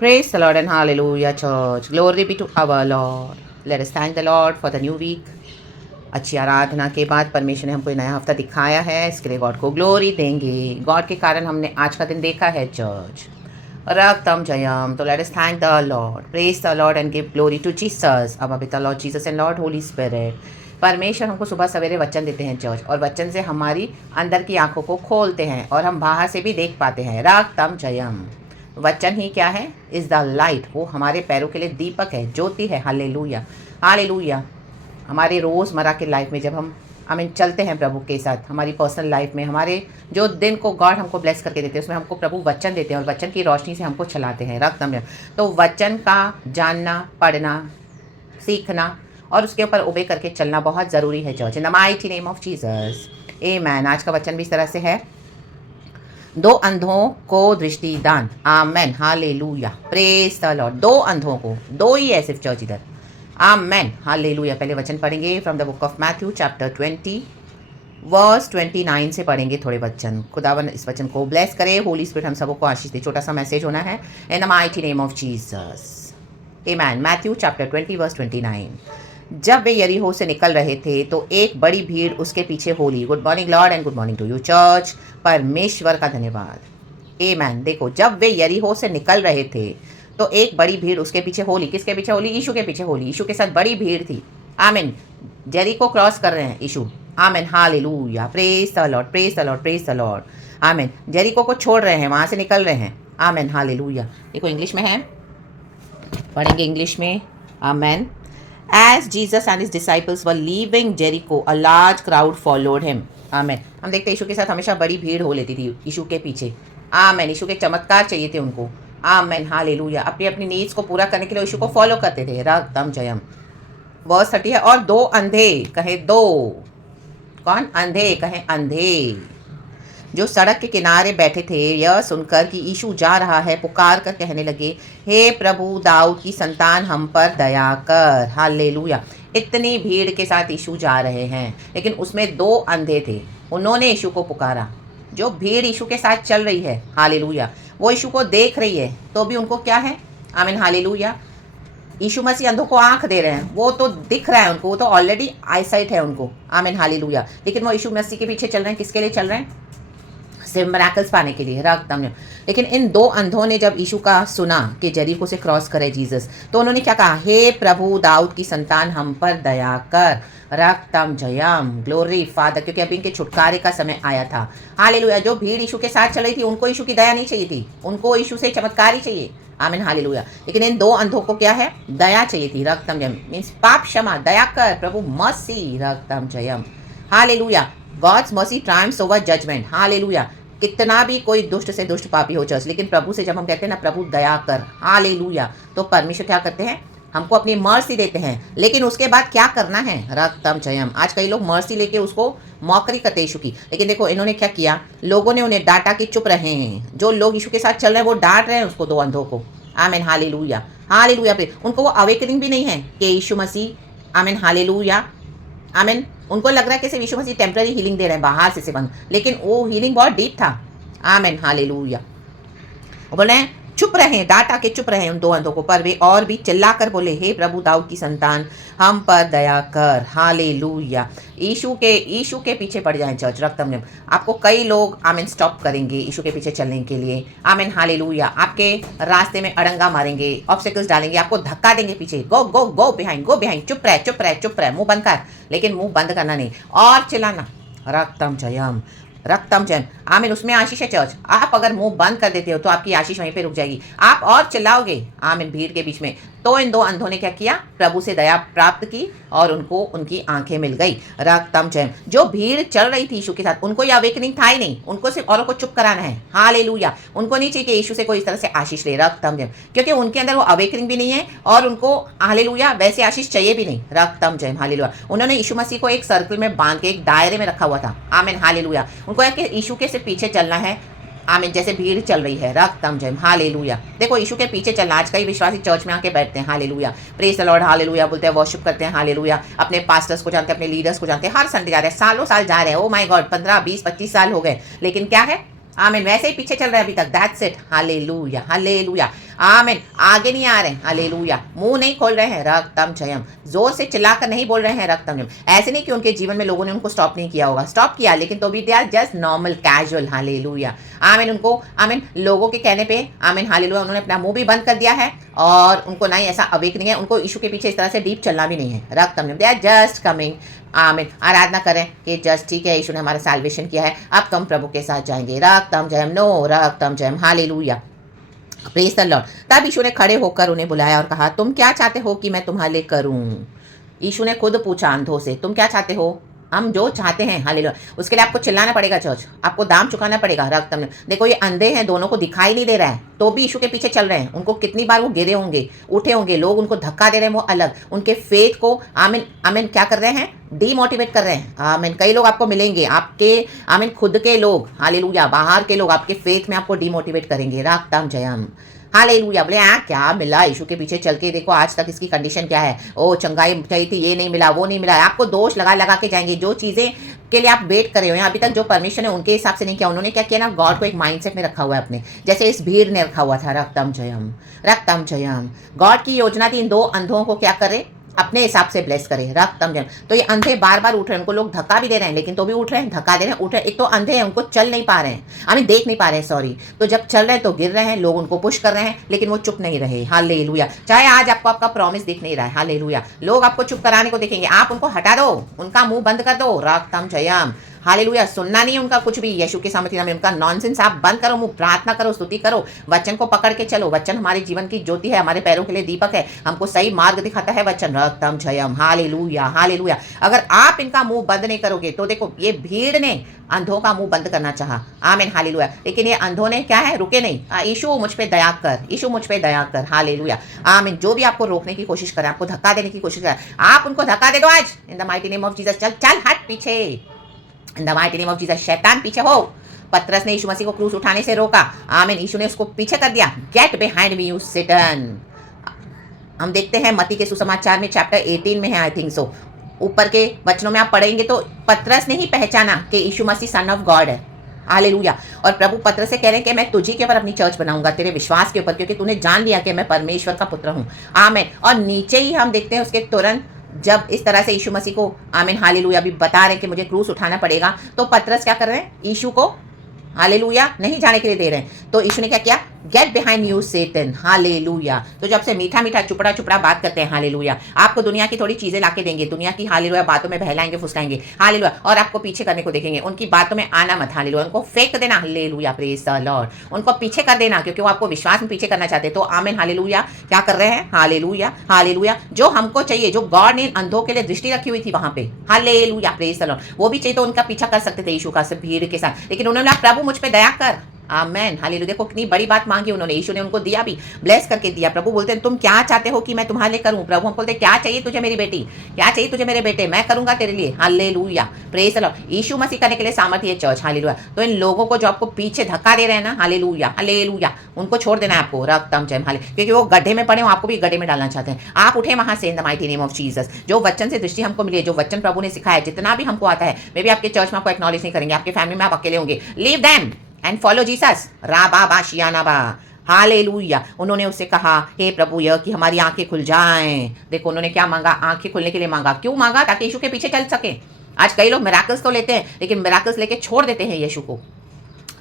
Praise the Lord and hallelujah, church. Glory be to our Lord. Let us thank the Lord for the new week. अच्छी आराधना के बाद परमेश्वर ने हमको नया हफ्ता दिखाया है, इसके लिए गॉड को ग्लोरी देंगे। गॉड के कारण हमने आज का दिन देखा है चर्च। रक्तम जयम। तो let us thank the Lord, praise the Lord and give glory to Jesus, our पिता Lord Jesus and Lord Holy Spirit. परमेश्वर हमको सुबह सवेरे वचन देते हैं चर्च, और वचन से हमारी अंदर की आंखों को खोलते हैं और हम बाहर से भी देख पाते हैं। रक्तम जयम। वचन ही क्या है? Is the light. वो हमारे पैरों के लिए दीपक है, ज्योति है। Hallelujah, hallelujah. हमारे रोज़मर्रा के लाइफ में जब हम चलते हैं प्रभु के साथ, हमारी पर्सनल लाइफ में, हमारे जो दिन को गॉड हमको ब्लेस करके देते हैं, उसमें हमको प्रभु वचन देते हैं और वचन की रोशनी से हमको चलाते हैं। रक्तम में तो वचन का जानना, पढ़ना, सीखना और उसके ऊपर ओबे करके चलना बहुत ज़रूरी है church. In the mighty name of Jesus, amen. आज का वचन भी इस तरह से है, दो अंधों को दृष्टिदान। Amen, hallelujah, praise the Lord. दो अंधों को, दो ही है सिर्फ चर्च इधर। Amen, hallelujah. पहले वचन पढ़ेंगे from the book of Matthew chapter 20 verse 29 से पढ़ेंगे थोड़े वचन। खुदावन इस वचन को ब्लेस करे, होली स्पिरिट हम सबको आशीष दे। छोटा सा मैसेज होना है, in the mighty name of Jesus, amen. Matthew chapter 20 verse 29। जब वे यरीहो से निकल रहे थे तो एक बड़ी भीड़ उसके पीछे हो ली। Good morning Lord and good morning to you church. परमेश्वर का धन्यवाद। आमेन। देखो, जब वे यरीहो से निकल रहे थे तो एक बड़ी भीड़ उसके पीछे हो ली। किसके पीछे हो ली? यीशु के पीछे हो ली। यीशु के साथ बड़ी भीड़ थी। आमीन। जेरिको क्रॉस कर रहे हैं यीशु। आमीन, hallelujah, praise the Lord, praise the Lord, praise the Lord. आमीन। जेरिको को छोड़ रहे हैं, वहाँ से निकल रहे हैं। आमीन, हालेलुया। देखो इंग्लिश में है, पढ़ेंगे इंग्लिश में। आमीन। As Jesus and his disciples were leaving Jericho, a large crowd followed him. आमीन। हम देखते हैं यीशु के साथ हमेशा बड़ी भीड़ हो लेती थी यीशु के पीछे। आमीन। यीशु के चमत्कार चाहिए थे उनको। आमीन, हालेलुया। अपनी अपनी नीड्स को पूरा करने के लिए यीशु को फॉलो करते थे। रक्तम जयम। वर्स 30 है, और दो अंधे, कहे दो, कौन? अंधे, कहे अंधे, जो सड़क के किनारे बैठे थे, यह सुनकर कि यीशु जा रहा है, पुकार कर कहने लगे, हे प्रभु दाऊद की संतान, हम पर दया कर। हालेलुया। इतनी भीड़ के साथ यीशु जा रहे हैं, लेकिन उसमें दो अंधे थे। उन्होंने यीशु को पुकारा। जो भीड़ यीशु के साथ चल रही है, हालेलुया, वो यीशु को देख रही है, तो भी उनको क्या है? आमीन, हालेलुया। यीशु मसीह अंधों को आंख दे रहे हैं, वो तो दिख रहा है उनको, वो तो ऑलरेडी आईसाइट है उनको। आमीन, हालेलुया। लेकिन वो यीशु मसीह के पीछे चल रहे हैं। किसके लिए चल रहे हैं? सिर्फ मिरेकल्स पाने के लिए। रक्तम। लेकिन इन दो अंधों ने जब यीशु का सुना कि जरीको से क्रॉस करे जीसस, तो उन्होंने क्या कहा? हे प्रभु दाऊद की संतान, हम पर दया कर। रक्तम जयम, ग्लोरी फादर, क्योंकि अभी इनके छुटकारे का समय आया था। हालेलुया। जो भीड़ यीशु के साथ चल रही थी, उनको यीशु की दया नहीं चाहिए थी, उनको यीशु से चमत्कार ही चाहिए। आमीन, हालेलुया। लेकिन इन दो अंधों को क्या है? दया चाहिए थी। रक्तम जयम मीन्स पाप क्षमा, दया कर प्रभु, मर्सी। रक्तम जयम, hallelujah. God's mercy triumphs over judgment. Hallelujah. कितना भी कोई दुष्ट से दुष्ट पापी हो चर्च, लेकिन प्रभु से जब हम कहते हैं ना, प्रभु दया कर, हालेलुया, तो परमेश्वर क्या करते हैं? हमको अपनी मर्सी देते हैं। लेकिन उसके बाद क्या करना है? रक्तम जयम। आज कई लोग मर्सी लेके उसको मौकरी करते यीशु की, लेकिन देखो इन्होंने क्या किया? लोगों ने उन्हें डांटा कि चुप रहे हैं। जो लोग यीशु के साथ चल रहे हैं वो डांट रहे हैं उसको, दो अंधों को। आमीन, हालेलुया, हालेलुया। उनको वो अवेकनिंग भी नहीं है कि यीशु मसीह, आमीन, हालेलुया, आमीन, उनको लग रहा है कि सिर्फ यीशु मसीह टेम्पररी हीलिंग दे रहे हैं बाहर से बंद, लेकिन वो हीलिंग बहुत डीप था। आमीन, हालेलुया। बोले चुप रहे, डांटा के चुप रहे उन दो अंधों को, पर वे और भी चिल्लाकर बोले, हे प्रभु दाऊद की संतान, हम पर दया कर। हालेलुया। यीशु के पीछे पड़ जाएं चर्च। रक्तम में आपको कई लोग आमीन स्टॉप करेंगे यीशु के पीछे चलने के लिए। आमीन, हालेलुया। आपके रास्ते में अड़ंगा मारेंगे, ऑब्स्टिकल्स डालेंगे, आपको धक्का देंगे पीछे। गो गो गो बिहाइंड, गो बिहाइंड, चुप रह, चुप रह, चुप रह, मुंह बंद कर। लेकिन मुंह बंद करना नहीं और चिल्लाना। रक्तम जयम, रक्तम जयम। आमीन। उसमें आशीष है चर्च। आप अगर मुंह बंद कर देते हो तो आपकी आशीष वहीं पे रुक जाएगी। आप और चिल्लाओगे, आमीन, भीड़ के बीच में। तो इन दो अंधों ने क्या किया? प्रभु से दया प्राप्त की और उनको उनकी आंखें मिल गई। रक्तम जयम। जो भीड़ चल रही थी यीशु के साथ, उनको ये अवेकनिंग था ही नहीं, उनको सिर्फ औरों को चुप कराना है। हालेलुया। उनको नहीं चाहिए कि यीशु से कोई इस तरह से आशीष ले। रक्तम जयम। क्योंकि उनके अंदर वो अवेकनिंग भी नहीं है और उनको हालेलुया वैसे आशीष चाहिए भी नहीं। रक्तम जयम, हालेलुया। उन्होंने यीशु मसीह को एक सर्कल में बांध के एक दायरे में रखा हुआ था। आमीन, हालेलुया। उनको है कि यीशु के सिर्फ पीछे चलना है। आमीन, जैसे भीड़ चल रही है। रक्तम जयम, हालेलुया। देखो यीशु के पीछे चलना, आज कई विश्वासी चर्च में आके बैठते हैं, hallelujah, praise the Lord, hallelujah बोलते हैं, वर्शिप करते हैं, हालेलुया, अपने पास्टर्स को जानते हैं, अपने लीडर्स को जानते हैं, हर संडे जा रहे हैं, सालों साल जा रहे हैं। ओ माय गॉड, 15 20 25 साल हो गए, लेकिन क्या है? आमीन, वैसे ही पीछे चल रहे हैं अभी तक। That's it, hallelujah, hallelujah. आमीन। आगे नहीं आ रहे हैं, हालेलुया। मुंह नहीं खोल रहे हैं, रक्तम जयम। जोर से चिल्लाकर नहीं बोल रहे हैं, रक्तम जयम। ऐसे नहीं कि उनके जीवन में लोगों ने उनको स्टॉप नहीं किया होगा, स्टॉप किया, लेकिन तो भी they are just normal casual, hallelujah. Amen. उनको आमीन लोगों के कहने पे आमीन हालेलुया उन्होंने अपना मुंह भी बंद कर दिया है, और उनको ना ही ऐसा अवेक नहीं है, उनको यीशु के पीछे इस तरह से डीप चलना भी नहीं है, रक्तम जयम। They are just coming. Amen. आराधना करें कि जस्ट ठीक है, यीशु ने हमारा साल्वेशन किया है, अब तुम प्रभु के साथ जाएंगे, रक्तम जयम। नो रक्तम जयम, हालेलुया। Praise the Lord. तब यीशु ने खड़े होकर उन्हें बुलाया और कहा, तुम क्या चाहते हो कि मैं तुम्हारे लिए करूं? यीशु ने खुद पूछा अंधों से, तुम क्या चाहते हो? हम जो चाहते हैं, हालेलुया, उसके लिए आपको चिल्लाना पड़ेगा चर्च, आपको दाम चुकाना पड़ेगा, रक्तम। देखो ये अंधे हैं, दोनों को दिखाई नहीं दे रहा है, तो भी यीशु के पीछे चल रहे हैं। उनको कितनी बार वो गिरे होंगे, उठे होंगे, लोग उनको धक्का दे रहे हैं, वो अलग, उनके फेथ को आमीन आमीन क्या कर रहे हैं, डीमोटिवेट कर रहे हैं, आमीन। कई लोग आपको मिलेंगे, आपके आमीन खुद के लोग, हालेलुया, बाहर के लोग आपके फेथ में आपको डीमोटिवेट करेंगे, रक्तम जयम, हालेलुया। बोले क्या मिला यीशु के पीछे चल के, देखो आज तक इसकी कंडीशन क्या है, ओ चंगाई चाहिए थी, ये नहीं मिला, वो नहीं मिला, आपको दोष लगा लगा के जाएंगे। जो चीज़ें के लिए आप वेट कर रहे हो, अभी तक जो परमिशन है उनके हिसाब से नहीं किया, उन्होंने क्या किया ना, गॉड को एक माइंडसेट में रखा हुआ है अपने, जैसे इस भीड़ ने रखा हुआ था, रक्तम जयम, रक्तम जयम। गॉड की योजना थी इन दो अंधों को क्या करे, अपने हिसाब से ब्लेस करे, रक्तम जयम। तो ये अंधे बार बार उठ रहे हैं, उनको लोग धक्का भी दे रहे हैं, लेकिन तो भी उठ रहे हैं, धक्का दे रहे हैं, उठ रहे हैं। एक तो अंधे हैं, उनको चल नहीं पा रहे हैं, हमें देख नहीं पा रहे हैं, सॉरी। तो जब चल रहे हैं तो गिर रहे हैं, लोग उनको पुश कर रहे हैं, लेकिन वो चुप नहीं रहे, हालेलुया। चाहे आज आपको आपका प्रॉमिस दिख नहीं रहा है, हालेलुया, लोग आपको चुप कराने को देखेंगे, आप उनको हटा दो, उनका मुंह बंद कर दो, रक्तम जयम, हालेलुया। सुनना नहीं उनका कुछ भी, यीशु के सामर्थ्य में उनका नॉनसेंस आप बंद करो, मुंह प्रार्थना करो, स्तुति करो, वचन को पकड़ के चलो। वचन हमारे जीवन की ज्योति है, हमारे पैरों के लिए दीपक है, हमको सही मार्ग दिखाता है वचन, रक्तम जयम, हालेलुया, हालेलुया। अगर आप इनका मुंह बंद नहीं करोगे तो देखो ये भीड़ ने अंधों का मुंह बंद करना चाहा, आमीन, हालेलुया, लेकिन ये अंधों ने क्या है, रुके नहीं। यीशु मुझ पे दया कर, यीशु मुझ पे दया कर, हालेलुया, आमीन। जो भी आपको रोकने की कोशिश करे, आपको धक्का देने की कोशिश करे, आप उनको धक्का दे दो आज, in the mighty name of Jesus. चल चल हट पीछे, इन the mighty name of Jesus. शैतान पीछे हो। पतरस ने यीशु मसीह को क्रूस उठाने से रोका, आमीन, यीशु ने उसको पीछे कर दिया, get behind me you Satan. हम देखते हैं मत्ती के सुसमाचार में चैप्टर 18 में है, आई थिंक सो, ऊपर के वचनों में आप पढ़ेंगे तो पतरस ने ही पहचाना कि यीशु मसीह सन ऑफ गॉड है, हालेलुया। और प्रभु पतरस से कह रहे हैं कि मैं तुझी के ऊपर अपनी चर्च बनाऊंगा, तेरे विश्वास के ऊपर, क्योंकि तूने जान लिया कि मैं परमेश्वर का पुत्र हूँ, आमीन। और नीचे ही हम देखते हैं उसके तुरंत जब इस तरह से यीशु मसीह को आमीन हालेलुया अभी बता रहे हैं कि मुझे क्रूस उठाना पड़ेगा, तो पतरस क्या कर रहे हैं, यीशु को हालेलुया नहीं जाने के लिए दे रहे हैं। तो यीशु ने क्या किया, get behind you Satan, hallelujah. तो जब से मीठा मीठा चुपड़ा चुपड़ा बात करते हैं, हालेलुया, आपको दुनिया की थोड़ी चीजें लाके देंगे, दुनिया की हालेलुया बातों में बहलाएंगे फुसलाएंगे, हालेलुया, और आपको पीछे करने को देखेंगे, उनकी बातों में आना मत, हालेलुया, उनको फेंक देना, हालेलुया, प्रेज द लॉर्ड, उनको पीछे कर देना, क्योंकि वो आपको विश्वास में पीछे करना चाहते हैं। तो आमीन, हालेलुया, क्या कर रहे हैं, हालेलुया, हालेलुया। जो हमको चाहिए, जो गॉड ने अंधों के लिए दृष्टि रखी हुई थी वहां पे, हालेलुया, प्रेज द लॉर्ड, वो भी चाहिए तो उनका पीछा कर सकते थे यीशु का, सब भीड़ के साथ, लेकिन उन्होंने प्रभु मुझ पे दया कर, आमेन, हालेलुया। देखो कितनी बड़ी बात मांगी उन्होंने, यीशु ने उनको दिया भी, ब्लेस करके दिया। प्रभु बोलते हैं तुम क्या चाहते हो कि मैं तुम्हारे लिए करूं? प्रभु हम बोलते हैं क्या चाहिए तुझे मेरी बेटी, क्या चाहिए तुझे मेरे बेटे, मैं करूंगा तेरे लिए, हालेलुया, प्रेज द लॉर्ड। यीशु मसीह करने के लिए सामर्थ्य है चर्च, हालेलुया। तो इन लोगों को जो आपको पीछे धक्का दे रहे हैं ना, हालेलुया, हालेलुया, उनको छोड़ देना है आपको, रक्तम जयम, हाले, क्योंकि वो गड्ढे में पड़े हो, आपको भी गड्ढे में डालना चाहते हैं। आप उठे वहां से, इन the mighty name of Jesus. जो वचन से दृष्टि हमको मिली है, जो वचन प्रभु ने सिखाया, जितना भी हमको आता है, मे भी आपके चर्च में आपको एक्नॉलेज नहीं करेंगे, आपके फैमिली में आप अकेले होंगे, leave them and follow Jesus, राबा बा शियाना बा, हालेलुया। उन्होंने उससे कहा, हे प्रभु यह कि हमारी आंखें खुल जाएं। देखो उन्होंने क्या मांगा, आंखें खुलने के लिए मांगा। क्यों मांगा? ताकि यीशु के पीछे चल सके। आज कई लोग मिराकल्स तो लेते हैं, लेकिन मिराकल्स लेके छोड़ देते हैं यीशु को।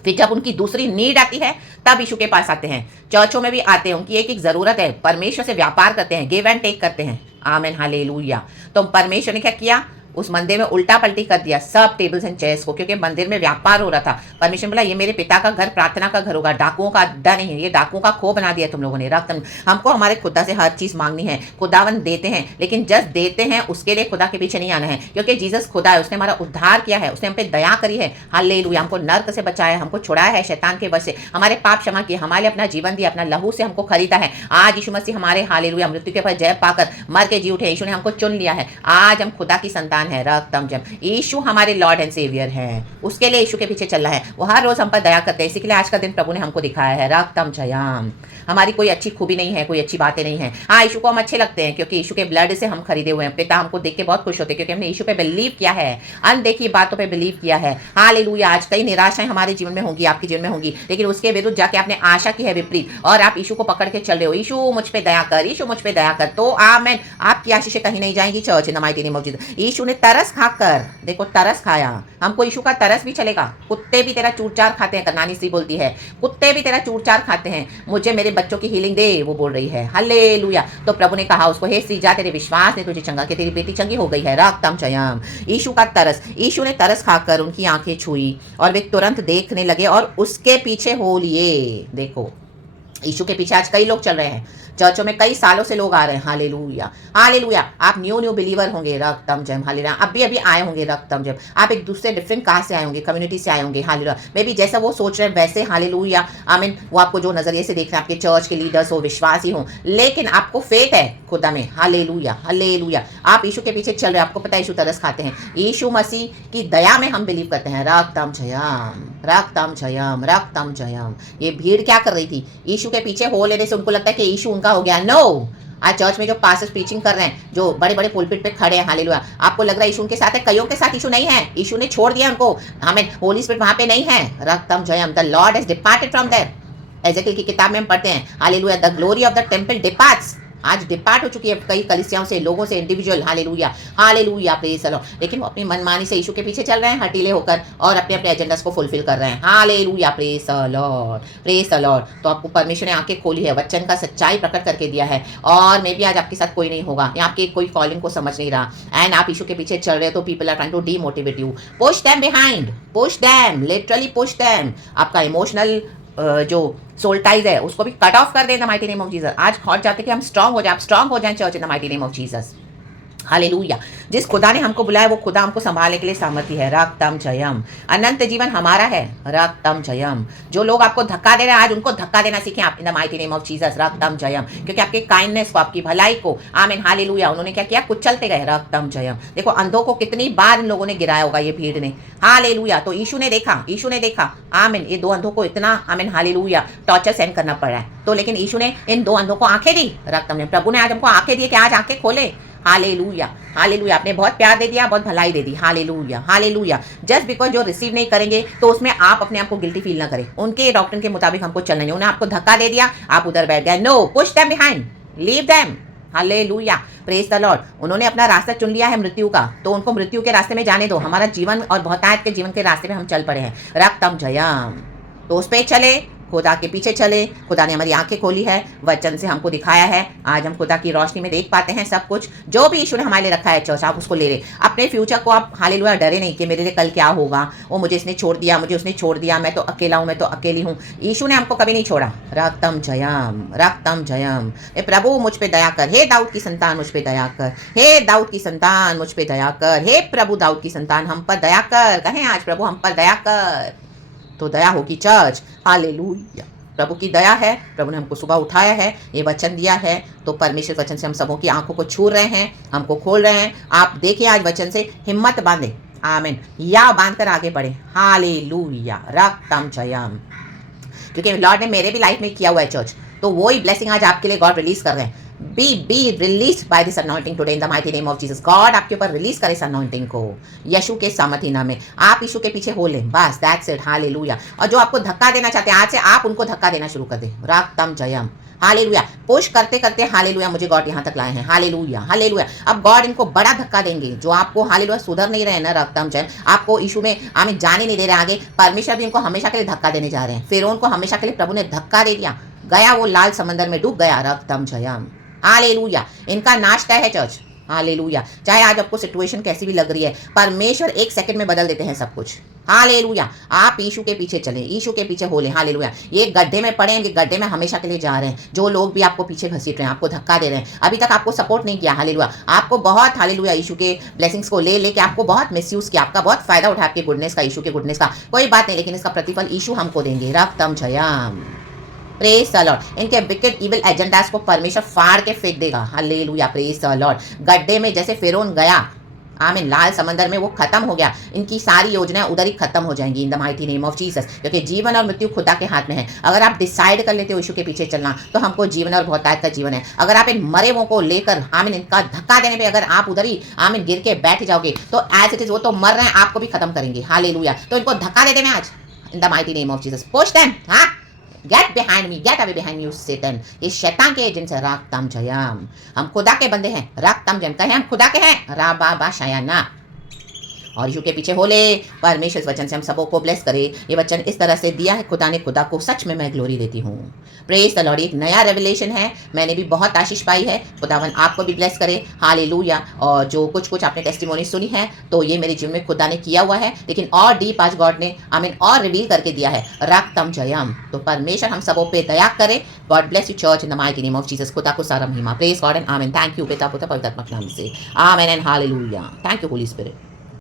फिर जब उनकी दूसरी नीड आती है तब यीशु के पास आते हैं। चर्चों में भी आते हैं, उनकी एक ज़रूरत है, परमेश्वर से व्यापार करते हैं, गिव एंड टेक करते हैं, आमीन, हालेलुया। तो परमेश्वर ने क्या किया, उस मंदिर में उल्टा पलटी कर दिया सब टेबल्स एंड चेयर्स को, क्योंकि मंदिर में व्यापार हो रहा था। परमेश्वर बोला ये मेरे पिता का घर प्रार्थना का घर होगा, डाकुओं का अड्डा नहीं है, ये डाकुओं का खो बना दिया तुम लोगों ने। रक्त हमको हमारे खुदा से हर चीज़ मांगनी है, खुदावन देते हैं, लेकिन जस्ट देते हैं उसके लिए खुदा के पीछे नहीं आना है, क्योंकि जीसस खुदा है, उसने हमारा उद्धार किया है, उसने हम पे दया करी है, हालेलुया, हमको नर्क से बचाया, हमको छुड़ाया है शैतान के वश से, हमारे पाप क्षमा किए, हमारे लिए अपना जीवन दिया, अपना लहू से हमको खरीदा है। आज यीशु मसीह हमारे हालेलुया मृत्यु के ऊपर जय पाकर मर के जी उठे, यीशु ने हमको चुन लिया है। आज हम खुदा की संतान संतान है। रक्तम जम यीशु हमारे लॉर्ड एंड सेवियर हैं, उसके लिए यीशु के पीछे चलना है। वो हर रोज़ हम पर दया करते हैं, इसी के लिए आज का दिन प्रभु ने हमको दिखाया है। रक्तम जयम हमारी कोई अच्छी खूबी नहीं है, कोई अच्छी बातें नहीं है। हाँ, यीशु को हम अच्छे लगते हैं क्योंकि यीशु के ब्लड से हम खरीदे हुए हैं। पिता हमको देख के बहुत खुश होते हैं क्योंकि हमने यीशु पे बिलीव किया है, अनदेखी बातों पे बिलीव किया है। हालेलुया। आज कई निराशाएं हमारे जीवन में होंगी, आपके जीवन में होंगी, लेकिन उसके विरुद्ध जाके आपने आशा की है विपरीत और आप यीशु को पकड़ के चल रहे हो। यीशु मुझ पे दया कर, यीशु मुझ पे दया कर, तो आमेन। आपकी आशीषें कहीं नहीं जाएंगी church in the mighty name of Jesus. यीशु ने तरस खाकर, देखो तरस खाया, हमको यीशु का तरस भी चलेगा। कुत्ते भी तेरा चूर-चार खाते हैं, नानी सी बोलती है, कुत्ते भी तेरा चूर-चार खाते हैं, मुझे मेरे बच्चों की हीलिंग दे, वो बोल रही है। हालेलुया। तो प्रभु ने कहा उसको, हे स्त्री जा, तेरे विश्वास ने तुझे चंगा किया, तेरी बेटी चंगी हो गई है। रक्तम जयम यीशु का तरस। यीशु ने तरस खाकर उनकी आंखें छुई और वे तुरंत देखने लगे और उसके पीछे हो लिए। देखो यीशु के पीछे आज कई लोग चल रहे हैं, चर्चों में कई सालों से लोग आ रहे हैं। Hallelujah, hallelujah. आप न्यू बिलीवर होंगे, रक्तम जयम। हालेलुया। अभी आए होंगे, रक्तम जयम। आप एक दूसरे डिफरेंट कास्ट से आए होंगे, कम्युनिटी से आए होंगे। हालेलुया। मे बी जैसा वो सोच रहे हैं वैसे, हालेलुया, आमीन, वो आपको जो नजरिए से देख रहे हैं, आपके चर्च के लीडर्स हो, विश्वासी हो, लेकिन आपको फेथ है खुदा में। Hallelujah, hallelujah. आप यीशु के पीछे चल रहे हैं, आपको पता है यीशु तरस खाते हैं, यीशु मसीह की दया में हम बिलीव करते हैं। रक्तम जयम, रक्तम जयम, रक्तम जयम। ये भीड़ क्या कर रही थी? यीशु के पीछे हो लेने से उनको लगता है कि यीशु उनका हो गया। नो, आज चर्च में जो पास्टर्स प्रीचिंग कर रहे हैं, जो बड़े बड़े पुलपिट पे खड़े हैं, हालेलुया, आपको लग रहा है यीशु उनके साथ है, कईयों के साथ यीशु नहीं है। यीशु ने छोड़ दिया उनको, हमें होली स्पिरिट वहां पे नहीं है। रक्तम जयम, the Lord has departed from there. Ezekiel की किताब में हम पढ़ते हैं, hallelujah, the glory of the temple departs. आज डिपार्ट हो चुकी है कई कलीसियाओं से, लोगों से, individual. Hallelujah, hallelujah, praise the Lord. लेकिन वो अपनी मनमानी से यीशु के पीछे चल रहे हैं, हटीले होकर, और अपने अपने एजेंडास को फुलफिल कर रहे हैं। Hallelujah, praise the Lord, praise the Lord. तो आपको परमेश्वर ने आंखें खोली है, वचन का सच्चाई प्रकट करके दिया है, और मे बी आज आपके साथ कोई नहीं होगा, या आपके कोई कॉलिंग को समझ नहीं रहा एंड आप यीशु के पीछे चल रहे हो, तो people are trying to demotivate you, push them behind, push them, literally push them. आपका इमोशनल जो सोल टाइज है उसको भी कट ऑफ कर दें in the mighty name of Jesus. आज खौट जाते कि हम स्ट्रांग हो जाए, आप स्ट्रांग हो जाएं church in the mighty name of Jesus. Hallelujah. जिस खुदा ने हमको बुलाया वो खुदा हमको संभालने के लिए सामर्थ्य है। रक्तम जयम, अनंत जीवन हमारा है। रक्तम जयम। जो लोग आपको धक्का दे रहे हैं, आज उनको धक्का देना सीखें आप in the mighty name of Jesus. रक्तम जयम, क्योंकि आपके काइंडनेस को, आपकी भलाई को, आमीन, हालेलुया, उन्होंने क्या किया? कुचलते गए। रक्तम जयम। देखो अंधों को कितनी बार इन लोगों ने गिराया होगा, ये भीड़ ने। हालेलुया। तो यीशु ने देखा, यीशु ने देखा, आमीन, ये दो अंधों को इतना, आमीन, हालेलुया, टॉर्चर सहन करना पड़ रहा है, तो लेकिन यीशु ने इन दो अंधों को आंखें दी। रक्तम ने, प्रभु ने आज हमको आंखें दी कि आज आंखें खोले। Hallelujah, hallelujah. आपने बहुत प्यार दे दिया, बहुत भलाई दे दी। Hallelujah, hallelujah. जस्ट बिकॉज जो रिसीव नहीं करेंगे तो उसमें आप अपने आप को गिल्टी फील ना करें। उनके डॉक्टर के मुताबिक हमको चलना है। उन्हें आपको धक्का दे दिया, आप उधर बैठ गए। No, push them behind, leave them. Hallelujah, praise the Lord. उन्होंने अपना रास्ता चुन लिया है मृत्यु का, तो उनको मृत्यु के रास्ते में जाने दो। हमारा जीवन और बहुतायत के जीवन के रास्ते में हम चल पड़े हैं। रक्तम जयम। तो उस पे चले, खुदा के पीछे चले। खुदा ने हमारी आंखें खोली है, वचन से हमको दिखाया है। आज हम खुदा की रोशनी में देख पाते हैं सब कुछ जो भी ईश्वर ने हमारे लिए रखा है। चर्च, आप उसको ले रहे अपने फ्यूचर को। आप हालेलुया डरे नहीं कि मेरे लिए कल क्या होगा, वो मुझे इसने छोड़ दिया, मुझे उसने छोड़ दिया, मैं तो अकेला हूँ, मैं तो अकेली हूँ। यीशु ने हमको कभी नहीं छोड़ा। रक्तम जयम, रक्तम जयम। हे प्रभु मुझ पे दया कर, हे दाऊद की संतान मुझ पे दया कर, हे दाऊद की संतान मुझ पे दया कर, हे प्रभु दाऊद की संतान हम पर दया कर। कहें आज, प्रभु हम पर दया कर, तो दया होगी चर्च। हालेलुया। प्रभु की दया है, प्रभु ने हमको सुबह उठाया है, ये वचन दिया है, तो परमेश्वर वचन से हम सबों की आंखों को छू रहे हैं, हमको खोल रहे हैं। आप देखिए आज वचन से हिम्मत बांधे, आमीन, या बांधकर आगे बढ़े। हालेलुया, रक्तम जयम। क्योंकि लॉर्ड ने मेरे भी लाइफ में किया हुआ है चर्च, तो वो ही ब्लेसिंग आज आपके लिए गॉड रिलीज कर रहे हैं। Be released by this anointing today in the mighty name of Jesus. God आपके ऊपर रिलीज करे इस अनॉइंटिंग को, यीशु के सामर्थ्य नाम में। आप यीशु के पीछे हो लें, बस, दैट्स इट। हालेलुया। और जो आपको धक्का देना चाहते हैं, आज से आप उनको धक्का देना शुरू कर दें। रक्तम जयम, हालेलुया। पुश करते करते, हालेलुया, मुझे गॉड यहाँ तक लाए हैं। Hallelujah, hallelujah. अब गॉड इनको बड़ा धक्का देंगे, जो आपको, हालेलुया, सुधर नहीं रहे ना। रक्तम जयम, आपको यीशु में आमीन जाने नहीं दे रहे आगे। परमेश्वर भी इनको हमेशा के लिए धक्का देने जा रहे हैं। फिरौन को हमेशा के लिए प्रभु ने धक्का दे दिया, गया वो लाल समंदर में, डूब गया। रक्तम जयम, हालेलुया। इनका नाश तय है चर्च। हालेलुया। चाहे आज आपको सिचुएशन कैसी भी लग रही है, परमेश्वर एक सेकंड में बदल देते हैं सब कुछ। हालेलुया। आप यीशु के पीछे चलें, यीशु के पीछे हो लें। हालेलुया। ये गड्ढे में पड़े हैं, ये गड्ढे में हमेशा के लिए जा रहे हैं। जो लोग भी आपको पीछे घसीट रहे हैं, आपको धक्का दे रहे हैं, अभी तक आपको सपोर्ट नहीं किया, हालेलुया, आपको बहुत, हालेलुया, यीशु के ब्लेसिंग्स को ले लेके आपको बहुत मिसयूज किया, आपका बहुत फायदा उठा आपके गुडनेस का, यीशु के गुडनेस का, कोई बात नहीं, लेकिन इसका प्रतिफल यीशु हमको देंगे। रक्तम जयम, प्रेज द लॉर्ड। इनके विकेट इविल एजेंडास को परमेश्वर फाड़ के फेंक देगा। Hallelujah, praise the Lord. गड्ढे में जैसे फिरौन गया, आमीन। लाल समंदर में वो खत्म हो गया, इनकी सारी योजनाएं उधर ही खत्म हो जाएंगी इन the mighty name of Jesus, क्योंकि जीवन और मृत्यु खुदा के हाथ में है। अगर आप डिसाइड कर लेते हो यीशु के पीछे चलना, तो हमको जीवन और बहुतायत का जीवन है। अगर आप इन मरे हुओं को लेकर आमीन इनका धक्का देने पे अगर आप उधर ही आमीन गिर के बैठ जाओगे, तो एज इट इज वो तो मर रहे हैं, आपको भी खत्म करेंगे। हालेलुया। तो इनको धक्का दे दे मैं आज in the mighty name of Jesus. Push them, हाँ, get behind me, get away behind you Satan. ये शैतान के एजेंट है। राग तम जयम, हम खुदा के बंदे हैं। राग तम जयम कहे हम खुदा के हैं। रा बा बा शयाना। और यीशु के पीछे होले परमेश्वर इस वचन से हम सबों को ब्लेस करे। ये वचन इस तरह से दिया है खुदा ने, खुदा को सच में मैं ग्लोरी देती हूँ। Praise the Lord. एक नया रेवलेशन है, मैंने भी बहुत आशीष पाई है। खुदावन आपको भी ब्लेस करे। हालेलुया। और जो कुछ कुछ आपने टेस्टिमोनी सुनी है, तो ये मेरे जीवन में खुदा ने किया हुआ है, लेकिन और डीप आज गॉड ने आमीन और रिवील करके दिया है। रक्तम जयम। तो परमेश्वर हम सबों पे दया करे। God bless you church in the mighty name of Jesus. खुदा को सारा महिमा। प्रेज गॉड एंड आमीन। थैंक यू पिता पुत्र पवित्र आत्मा के नाम से। आमीन and hallelujah. Thank you Holi spirit.